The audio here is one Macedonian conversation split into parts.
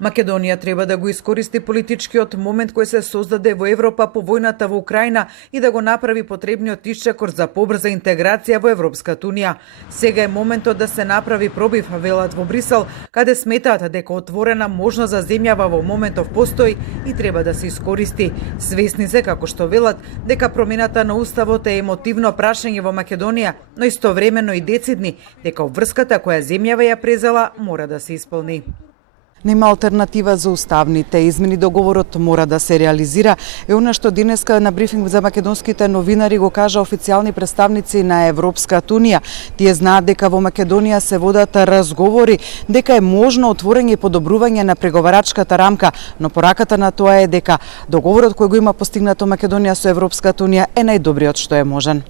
Македонија треба да го искористи политичкиот момент кој се создаде во Европа по војната во Украина и да го направи потребниот исчекор за побрза интеграција во Европската унија. Сега е моментот да се направи пробив, велат во Брисел, каде сметаат дека отворена можност за земјава во моментов постои и треба да се искористи. Свесни се, како што велат, дека промената на уставот е емотивно прашање во Македонија, но истовремено и децидни дека обврската која земјава ја презела мора да се исполни. Нема алтернатива за уставните измени, договорот мора да се реализира. Е она што денеска на брифинг за македонските новинари го кажа официјални представници на Европската унија. Тие знаат дека во Македонија се водат разговори, дека е можно отворање и подобрување на преговарачката рамка, но пораката на тоа е дека договорот кој го има постигнато Македонија со Европската унија е најдобриот што е можен.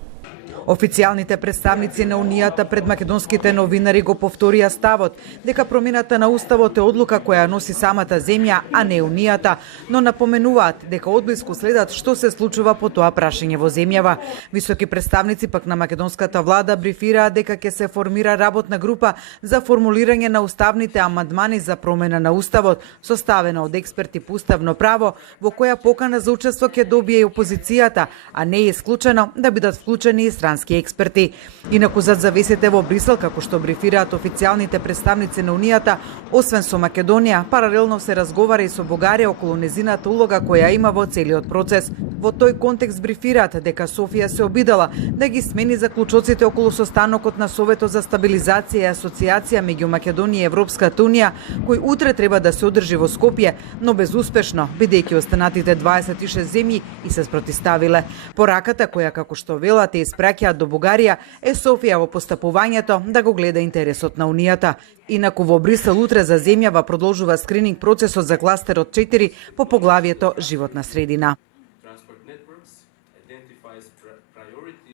Официјалните представници на Унијата пред македонските новинари го повторија ставот дека промената на уставот е одлука која носи самата земја, а не Унијата, но напоменуваат дека одблиску следат што се случува по тоа прашање во земјава. Високи представници пак на македонската влада брифираат дека ќе се формира работна група за формулирање на уставните амандмани за промена на уставот, составена од експерти по уставно право, во која покана за учество ќе добие и опозицијата, а не е исклучено да бидат вклучени и странски експерти. Инаку зад завесите во Брисел, како што брифираат официјалните представници на Унијата, освен со Македонија, паралелно се разговара и со Бугарија околу незината улога која има во целиот процес. Во тој контекст брифираат дека Софија се обидела да ги смени заклучоците околу состанокот на Советот за стабилизација и асоциација меѓу Македонија и Европската унија, кој утре треба да се одржи во Скопје, но безуспешно, бидејќи останатите 26 земји и се спротивставиле. Пораката која, како што велат, е испраќаат до Бугарија е Софија во постапувањето да го гледа интересот на Унијата. Инаку во Брисел утре за земјава продолжува скрининг процесот за кластерот 4 по поглавието животна средина.